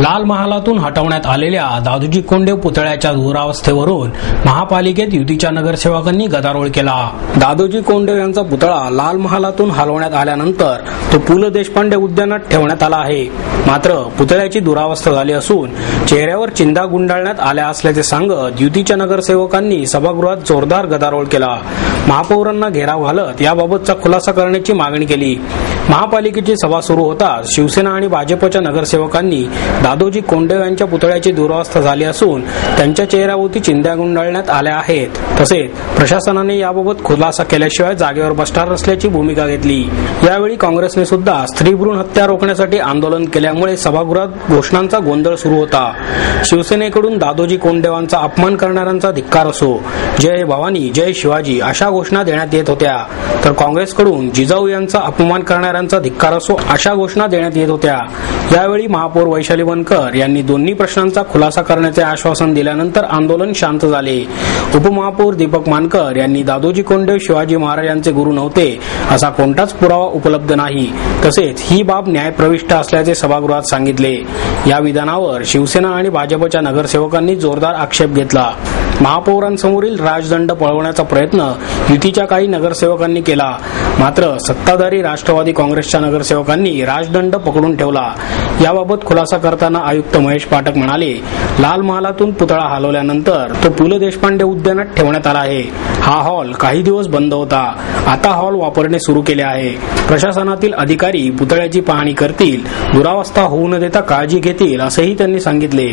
लाल महालातून हटवण्यात आलेल्या दादोजी कोंडदेव पुतळ्याच्या दुरावस्थेवरून महापालिकेत युतीच्या नगरसेवकांनी गदारोळ केला। दादोजी कोंडदेव यांचा पुतळा लाल महालातून हलवण्यात आल्यानंतर तो पु ल देशपांडे उद्यानात ठेवण्यात आला आहे। मात्र पुतळ्याची दुरावस्था झाली असून चेहऱ्यावर चिंध्या गुंडाळण्यात आल्या असल्याचे सांगत युतीच्या नगरसेवकांनी सभागृहात जोरदार गदारोळ केला। महापौरांना घेराव घालत याबाबतचा खुलासा करण्याची मागणी केली। महापालिकेची सभा सुरू होताच शिवसेना आणि भाजपच्या नगरसेवकांनी दादोजी कोंडदेव यांच्या पुतळ्याची दुरावस्था झाली असून त्यांच्या चेहऱ्याभोवती चिंध्या गुंडाळण्यात आल्या आहेत। तसेच प्रशासनाने याबाबत खुलासा केल्याशिवाय जागेवर बसणार नसल्याची भूमिका घेतली। यावेळी काँग्रेसने सुद्धा स्त्री भ्रूण हत्या रोखण्यासाठी आंदोलन केल्यामुळे सभागृहात घोषणांचा गोंधळ सुरू होता। शिवसेनेकडून दादोजी कोंडदेवांचा अपमान करणाऱ्यांचा धिक्कार असो, जय भवानी जय शिवाजी अशा घोषणा देण्यात येत होत्या, तर काँग्रेसकडून जिजाऊ यांचा अपमान करणाऱ्यांचा धिक्कार असो अशा घोषणा देण्यात येत होत्या। यावेळी महापौर वैशाली बनकर यांनी दोन्ही प्रश्नांचा खुलासा करण्याचे आश्वासन दिल्यानंतर आंदोलन शांत झाले। उपमहापौर दीपक मानकर यांनी दादोजी कोंडदेव शिवाजी महाराजांचे गुरु नव्हते असा कोणताच पुरावा उपलब्ध नाही, तसेच ही बाब न्यायप्रविष्ट असल्याचे सभागृहात सांगितले। या विधानावर शिवसेना आणि भाजपच्या नगरसेवकांनी जोरदार आक्षेप घेतला। महापौरांसमोरील राजदंड पळवण्याचा प्रयत्न युतीच्या काही नगरसेवकांनी केला, मात्र सत्ताधारी राष्ट्रवादी काँग्रेसच्या नगरसेवकांनी राजदंड पकडून ठेवला। याबाबत खुलासा करताना आयुक्त महेश पाठक म्हणाले, लाल महालातून पुतळा हलवल्यानंतर तो पु ल देशपांडे उद्यानात ठेवण्यात आला आहे। हा हॉल काही दिवस बंद होता, आता हॉल वापरणे सुरू केले आहे। प्रशासनातील अधिकारी पुतळ्याची पाहणी करतील, दुरावस्था होऊ न देता काळजी घेतील असंही त्यांनी सांगितले।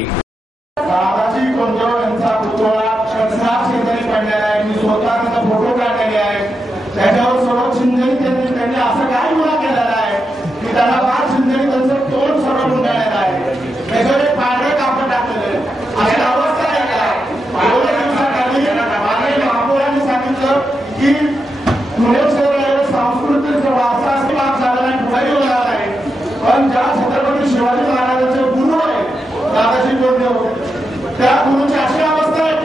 पण ज्या छत्रपती शिवाजी महाराजांचे गुरु आहे दादाजी कोंडदेव, त्या गुरुची अशी अवस्था आहे।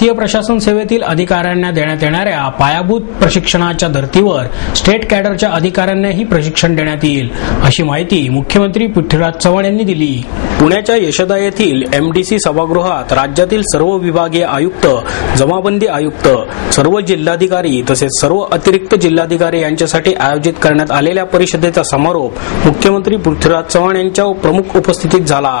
भारतीय प्रशासन सेवेतील अधिकाऱ्यांना देण्यात येणाऱ्या पायाभूत प्रशिक्षणाच्या धर्तीवर स्टेट कॅडरच्या अधिकाऱ्यांनाही प्रशिक्षण देण्यात येईल, अशी माहिती मुख्यमंत्री पृथ्वीराज चव्हाण यांनी दिली. पुण्याच्या यशदा येथील MDC सभागृहात राज्यातील सर्व विभागीय आयुक्त, जमाबंदी आयुक्त, सर्व जिल्हाधिकारी तसेच सर्व अतिरिक्त जिल्हाधिकारी यांच्यासाठी आयोजित करण्यात आलेल्या परिषदेचा समारोप मुख्यमंत्री पृथ्वीराज चव्हाण यांच्या प्रमुख उपस्थितीत झाला.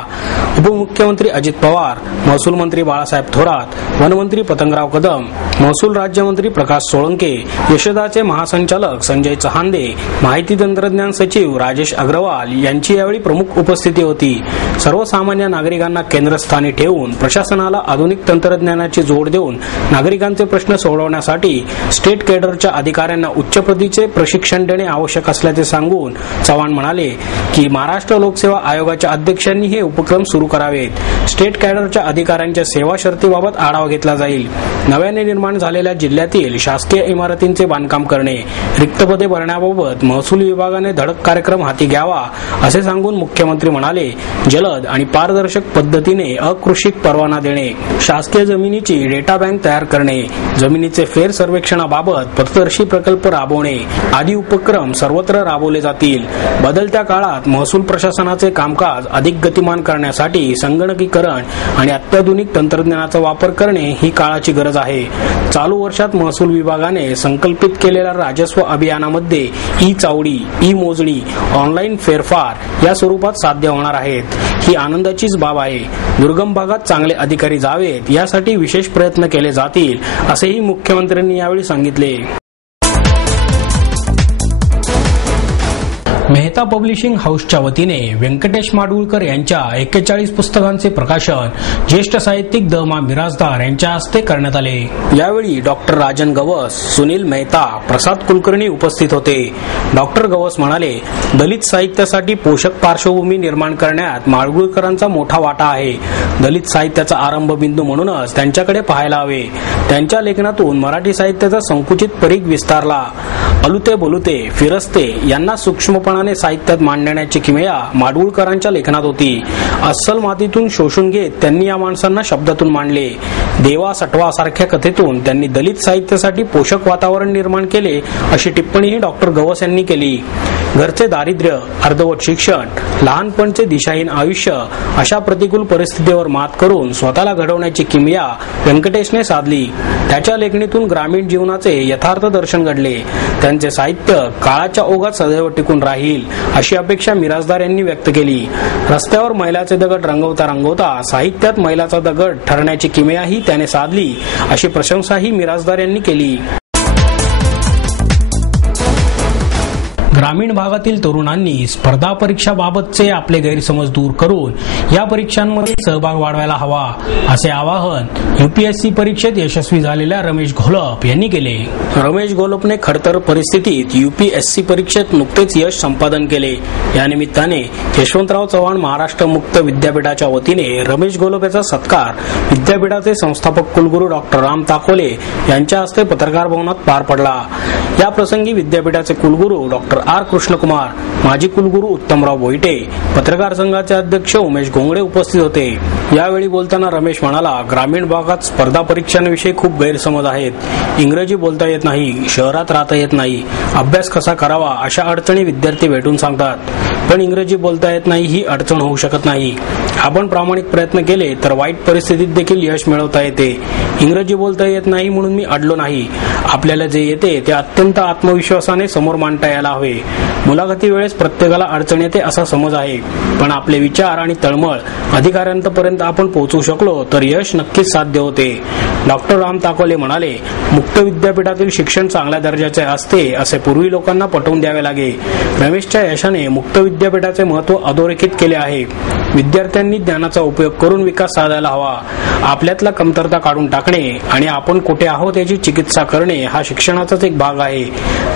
उपमुख्यमंत्री अजित पवार, महसूल मंत्री बाळासाहेब थोरात, वनमंत्री पतंगराव कदम, महसूल राज्यमंत्री प्रकाश सोळंके, यशदाचे महासंचालक संजय चहांदे, माहिती तंत्रज्ञान सचिव राजेश अग्रवाल यांची यावेळी प्रमुख उपस्थिती होती. सर्वसामान्य नागरिकांना केंद्रस्थानी ठेवून प्रशासनाला आधुनिक तंत्रज्ञानाची जोड देऊन नागरिकांचे प्रश्न सोडवण्यासाठी स्टेट कॅडरच्या अधिकाऱ्यांना उच्च प्रतीचे प्रशिक्षण देणे आवश्यक असल्याचे सांगून चव्हाण म्हणाले की महाराष्ट्र लोकसेवा आयोगाच्या अध्यक्षांनी हे उपक्रम सुरू करावेत. स्टेट कॅडरच्या अधिकाऱ्यांच्या सेवा शर्तीबाबत आढावा घेतला जाईल. नव्याने निर्माण झालेल्या जिल्ह्यातील शासकीय इमारतींचे बांधकाम करणे, रिक्त पदे भरण्याबाबत महसूल विभागाने धडक कार्यक्रम हाती घ्यावा, असे सांगून मुख्यमंत्री म्हणाले, जलद आणि पारदर्शक पद्धतीने अकृषिक परवाना देणे, शासकीय जमिनीची डेटा बँक तयार करणे, जमिनीचे फेर सर्वेक्षणाबाबत पथदर्शी प्रकल्प राबवणे आदी उपक्रम सर्वत्र राबवले जातील. बदलत्या काळात महसूल प्रशासनाचे कामकाज अधिक गतिमान करण्यासाठी संगणकीकरण आणि अत्याधुनिक तंत्रज्ञानाचा वापर करणे ही काळाची गरज आहे. चालू वर्षात महसूल विभागाने संकल्पित केलेल्या राजस्व अभियानामध्ये ई-चावडी, ई-मोजणी, ऑनलाईन फेरफार या स्वरूपात साध्य होणार आहेत. ही आनंदाचीच बाब आहे. दुर्गम भागात चांगले अधिकारी जावेत यासाठी विशेष प्रयत्न केले जातील, असेही मुख्यमंत्र्यांनी यावेळी सांगितले. मेहता पब्लिशिंग हाऊसच्या वतीने व्यंकटेश माडगुळकर यांच्या 41 पुस्तकांचे प्रकाशन ज्येष्ठ साहित्यिक द मा मिरासदार यांच्या हस्ते करण्यात आले. यावेळी डॉक्टर राजन गवस, सुनील मेहता, प्रसाद कुलकर्णी उपस्थित होते. डॉक्टर गवस म्हणाले, दलित साहित्यासाठी पोषक पार्श्वभूमी निर्माण करण्यात माडगुळकरांचा मोठा वाटा आहे. दलित साहित्याचा आरंभबिंदू म्हणूनच त्यांच्याकडे पाहायला हवे. त्यांच्या लेखनातून मराठी साहित्याचा संकुचित परीघ विस्तारला. अलुते बोलुते, फिरस्ते यांना सूक्ष्मपणाने साहित्यात मांडण्याची किमया माडगुळकरांच्या लेखनात होती. अस्सल मातीतून शोषून घेत त्यांनी या माणसांना शब्दातून मांडले. देवा सटवा सारख्या कथेतून त्यांनी दलित साहित्यासाठी पोषक वातावरण निर्माण केले, अशी टिप्पणीही डॉक्टर गवस यांनी केली. घरचे दारिद्र्य, अर्धवट शिक्षण, लहानपणचे दिशाहीन आयुष्य अशा प्रतिकूल परिस्थितीवर मात करून स्वतःला घडवण्याची किमया व्यंकटेशने साधली. त्याच्या लेखणीतून ग्रामीण जीवनाचे यथार्थ दर्शन घडले. त्यांचे साहित्य काळाच्या ओघात सदैव टिकून राहील, अशी अपेक्षा मिरासदार यांनी व्यक्त केली. रस्त्यावर मैलाचे दगड रंगवता रंगवता साहित्यात मैलाचा दगड ठरण्याची किमयाही त्याने साधली, अशी प्रशंसाही मिरासदार यांनी केली. ग्रामीण भागातील तरुणांनी स्पर्धा परीक्षाबाबतचे आपले गैरसमज दूर करून या परीक्षांमध्ये सहभाग वाढवायला हवा, असे आवाहन UPSC परीक्षेत यशस्वी झालेल्या रमेश घोलप यांनी केले. रमेश घोलपने खडतर परिस्थितीत UPSC परीक्षेत नुकतेच यश संपादन केले. या निमित्ताने यशवंतराव चव्हाण महाराष्ट्र मुक्त विद्यापीठाच्या वतीने रमेश घोलप याचा सत्कार विद्यापीठाचे संस्थापक कुलगुरू डॉक्टर राम ताकोले यांच्या हस्ते पत्रकार भवनात पार पडला. या प्रसंगी विद्यापीठाचे कुलगुरू डॉक्टर R. कृष्णकुमार, माजी कुलगुरू उत्तमराव बोईटे, पत्रकार संघाचे अध्यक्ष उमेश घोंगडे उपस्थित होते. यावेळी बोलताना रमेश म्हणाला, ग्रामीण भागात स्पर्धा परीक्षांविषयी खूप गैरसमज आहेत. इंग्रजी बोलता येत नाही, शहरात राहता येत नाही, अभ्यास कसा करावा अशा अडचणी विद्यार्थी भेटून सांगतात. पण इंग्रजी बोलता येत नाही ही अडचण होऊ शकत नाही. आपण प्रामाणिक प्रयत्न केले तर वाईट परिस्थितीत देखील यश मिळवता येते. इंग्रजी बोलता येत नाही म्हणून मी अडलो नाही. आपल्याला जे येते ते अत्यंत आत्मविश्वासाने समोर मांडता यायला हवे. मुलाखती वेळेस प्रत्येकाला अडचण येते असा समज आहे, पण आपले विचार आणि तळमळ अधिकाऱ्यांपर्यंत आपण पोहोचू शकलो तर यश नक्कीच साध्य होते. डॉक्टर राम ताकोले म्हणाले, मुक्त विद्यापीठातील शिक्षण चांगल्या दर्जाचे असते असे पूर्वी लोकांना पटवून द्यावे लागे. रमेशच्या यशाने मुक्त विद्यापीठाचे महत्त्व अधोरेखित केले आहे. विद्यार्थ्यांनी ज्ञानाचा उपयोग करून विकास साधायला हवा. आपल्यातला कमतरता काढून टाकणे आणि आपण कुठे आहोत याची चिकित्सा करणे हा शिक्षणाचाच एक भाग आहे.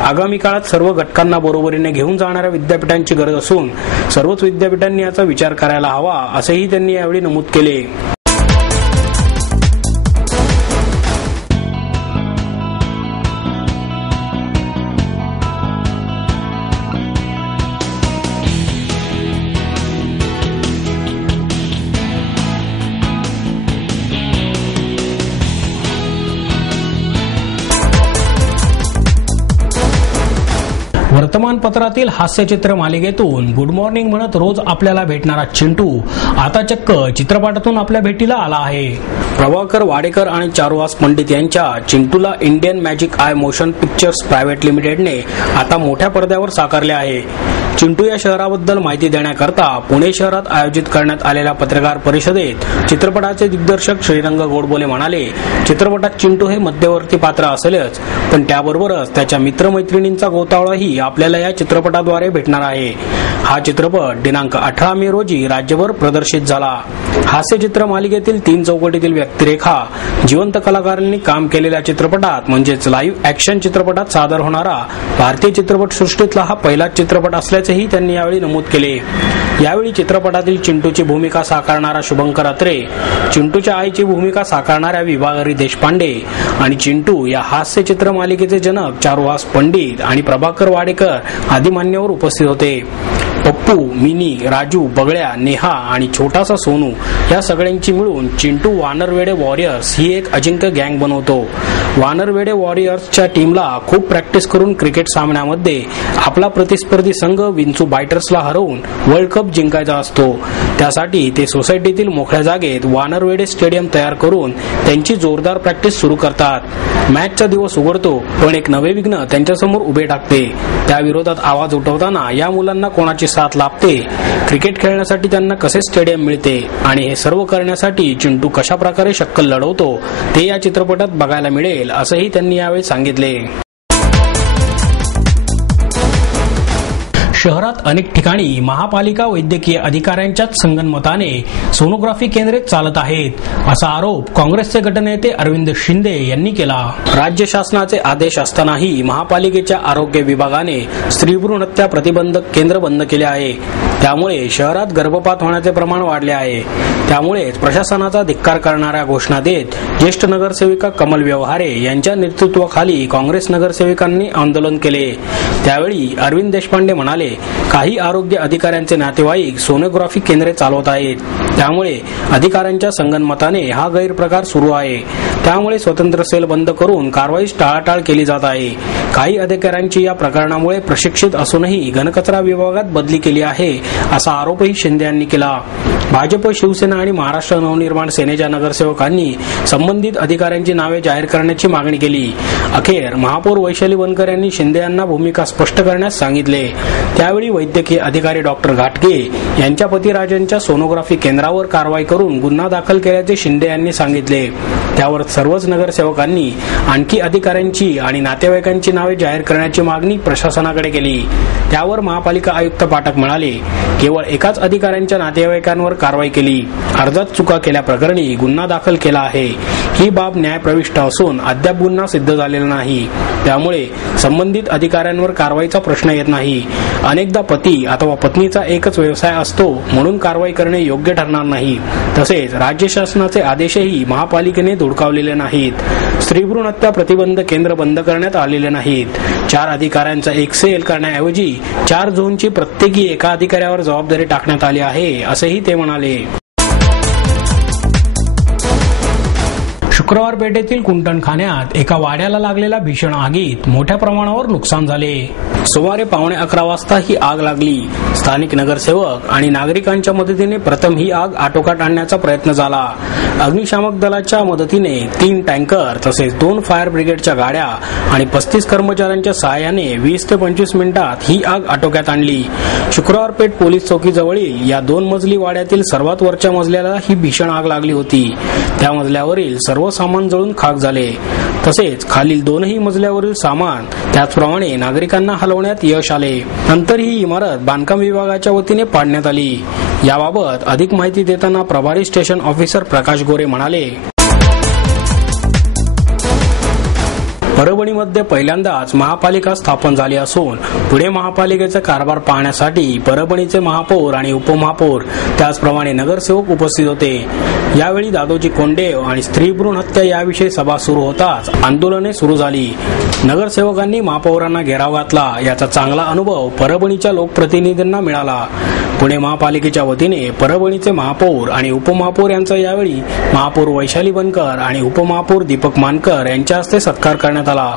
आगामी काळात सर्व घटकांना बरोबरीने घेऊन जाणाऱ्या विद्यापीठांची गरज असून सर्वच विद्यापीठांनी याचा विचार करायला हवा, असेही त्यांनी यावेळी नमूद केले. वर्तमानपत्रातील हास्यचित्र मालिकेतून गुड मॉर्निंग म्हणत रोज आपल्याला भेटणारा चिंटू आता चक्क चित्रपटातून आपल्या भेटीला आला आहे. प्रभाकर वाडेकर आणि चारुहास पंडित यांच्या चिंटूला Indian magic eye motion pictures private लिमिटेडने आता मोठ्या पडद्यावर साकारले आहे. चिंटू या शहराबद्दल माहिती देण्याकरता पुणे शहरात आयोजित करण्यात आलेल्या पत्रकार परिषदेत चित्रपटाचे दिग्दर्शक श्रीरंग गोडबोले म्हणाले, चित्रपटात चिंटू हे मध्यवर्ती पात्र असेलच, पण त्याबरोबरच त्याच्या मित्रमैत्रिणींचा गोतावळाही आपल्याला या चित्रपटाद्वारे भेटणार आहे. हा चित्रपट दिनांक 18 मे रोजी राज्यभर प्रदर्शित झाला. हास्यचित्र मालिकेतील 3 चौकटीतील व्यक्तिरेखा जिवंत कलाकारांनी काम केलेल्या चित्रपटात म्हणजेच लाईव्ह ऍक्शन चित्रपटात सादर होणारा भारतीय चित्रपट सृष्टीतला हा पहिलाच चित्रपट असल्याचेही त्यांनी यावेळी नमूद केले. यावेळी चित्रपटातील चिंटूची भूमिका साकारणारा शुभंकर अत्रे, चिंटूच्या आईची भूमिका साकारणाऱ्या विभागरी देशपांडे आणि चिंटू या हास्य चित्र मालिकेचे जनक चारुहास पंडित आणि प्रभाकर वाडेकर आदी मान्यवर उपस्थित होते. पप्पू, मिनी, राजू, बगळ्या, नेहा आणि छोटासा सोनू या सगळ्यांची मिळून चिंटू वानरवेडे वॉरियर्स ही एक अजिंक्य गँग बनवतो. वानरवेडे वॉरियर्सच्या टीमला खूप प्रॅक्टिस करून क्रिकेट सामन्यामध्ये आपला प्रतिस्पर्धी संघ विंचू बायटर्सला हरवून वर्ल्ड कप जिंकायचा असतो. त्यासाठी ते सोसायटीतील मोकळ्या जागेत वानरवेडे स्टेडियम तयार करून त्यांची जोरदार प्रॅक्टिस सुरू करतात. मॅचचा दिवस उघडतो, पण एक नवे विघ्न त्यांच्यासमोर उभे टाकते. त्या विरोधात आवाज उठवताना या मुलांना कोणाची साथ लाभते, क्रिकेट खेळण्यासाठी त्यांना कसे स्टेडियम मिळते आणि हे सर्व करण्यासाठी चिंटू कशा प्रकारे शक्कल लढवतो ते या चित्रपटात बघायला मिळेल, असंही त्यांनी यावेळी सांगितले. शहरात अनेक ठिकाणी महापालिका वैद्यकीय अधिकाऱ्यांच्याच संगनमताने सोनोग्राफी केंद्रे चालत आहेत, असा आरोप काँग्रेसचे गटनेते अरविंद शिंदे यांनी केला. राज्य शासनाचे आदेश असतानाही महापालिकेच्या आरोग्य विभागाने स्त्रीभ्रूण हत्या प्रतिबंधक केंद्र बंद केले आहे. त्यामुळे शहरात गर्भपात होण्याचे प्रमाण वाढले आहे. त्यामुळेच प्रशासनाचा धिक्कार करणाऱ्या घोषणा देत ज्येष्ठ नगरसेविका कमल व्यवहारे यांच्या नेतृत्वाखाली काँग्रेस नगरसेविकांनी आंदोलन केले. त्यावेळी अरविंद देशपांडे म्हणाले, काही आरोग्य अधिकाऱ्यांचे नातेवाईक सोनोग्राफी केंद्रे चालवत आहेत. त्यामुळे अधिकाऱ्यांच्या संगनमताने हा गैरप्रकार सुरू आहे. त्यामुळे स्वतंत्र सेल बंद करून कारवाईस टाळाटाळ केली जात आहे. काही अधिकाऱ्यांची या प्रकरणामुळे प्रशिक्षित असूनही घनकचरा विभागात बदली केली आहे, असा आरोपही शिंदे यांनी केला. भाजप, शिवसेना आणि महाराष्ट्र नवनिर्माण सेनेच्या नगरसेवकांनी संबंधित अधिकाऱ्यांची नावे जाहीर करण्याची मागणी केली. अखेर महापौर वैशाली बनकर यांनी शिंदे यांना भूमिका स्पष्ट करण्यास सांगितले. त्यावेळी वैद्यकीय अधिकारी डॉक्टर घाटगे यांच्या पतिराजांच्या सोनोग्राफी केंद्रावर कारवाई करून गुन्हा दाखल केल्याचे शिंदे यांनी सांगितले. त्यावर सर्वच नगरसेवकांनी आणखी अधिकाऱ्यांची आणि नातेवाईकांची नावे जाहीर करण्याची मागणी प्रशासनाकडे केली. त्यावर महापालिका आयुक्त पाठक म्हणाले, केवळ एकाच अधिकाऱ्यांच्या नातेवाईकांवर कारवाई केली. अर्जात चुका केल्याप्रकरणी गुन्हा दाखल केला आहे. ही बाब न्यायप्रविष्ट असून अद्याप गुन्हा सिद्ध झालेला नाही. त्यामुळे संबंधित अधिकाऱ्यांवर कारवाईचा प्रश्न येत नाही. अनेकदा पती अथवा पत्नीचा एकच व्यवसाय असतो, म्हणून कारवाई करणे योग्य ठरणार नाही. तसेच राज्य शासनाचे आदेशही महापालिकेने धुडकावलेले नाहीत. स्त्रीभ्रूण हत्या प्रतिबंध केंद्र बंद करण्यात आलेले नाहीत. 4 अधिकाऱ्यांचा एक सेल करण्याऐवजी 4 झोनची प्रत्येकी एका अधिकाऱ्यावर जबाबदारी टाकण्यात आली आहे, असेही ते म्हणाले. शुक्रवार पेठेतील कुंटणखान्यात एका वाड्याला लागलेल्या भीषण आगीत मोठ्या प्रमाणावर नुकसान झाले. सुमारे 11:15 वाजता ही आग लागली. स्थानिक नगरसेवक आणि नागरिकांच्या मदतीने प्रथम ही आग आटोक्यात आणण्याचा प्रयत्न झाला. अग्निशामक दलाच्या मदतीने 3 टँकर तसेच 2 फायर ब्रिगेडच्या गाड्या आणि 35 कर्मचाऱ्यांच्या सहाय्याने 20 ते 25 मिनिटात ही आग आटोक्यात आणली. शुक्रवार पेठ पोलीस चौकीजवळील या 2 मजली वाड्यातील सर्वात वरच्या मजल्याला ही भीषण आग लागली होती. त्या मजल्यावरील सर्व सामान जळून खाक झाले. तसेच खालील 2ही मजल्यावरील सामान त्याचप्रमाणे नागरिकांना हलवण्यात यश आले. नंतर ही इमारत बांधकाम विभागाच्या वतीने पाडण्यात आली. याबाबत अधिक माहिती देताना प्रभारी स्टेशन ऑफिसर प्रकाश गोरे म्हणाले, परभणीमध्ये पहिल्यांदाच महापालिका स्थापन झाली असून पुणे महापालिकेचा कारभार पाहण्यासाठी परभणीचे महापौर आणि उपमहापौर त्याचप्रमाणे नगरसेवक उपस्थित होते. यावेळी दादोजी कोंडेव आणि स्त्रीभ्रूण हत्या याविषयी सभा सुरू होताच आंदोलने सुरू झाली. नगरसेवकांनी महापौरांना घेराव घातला. याचा चांगला अनुभव परभणीच्या लोकप्रतिनिधींना मिळाला. पुणे महापालिकेच्या वतीने परभणीचे महापौर आणि उपमहापौर यांचा यावेळी महापौर वैशाली बनकर आणि उपमहापौर दीपक मानकर यांच्या हस्ते सत्कार करण्यात आला.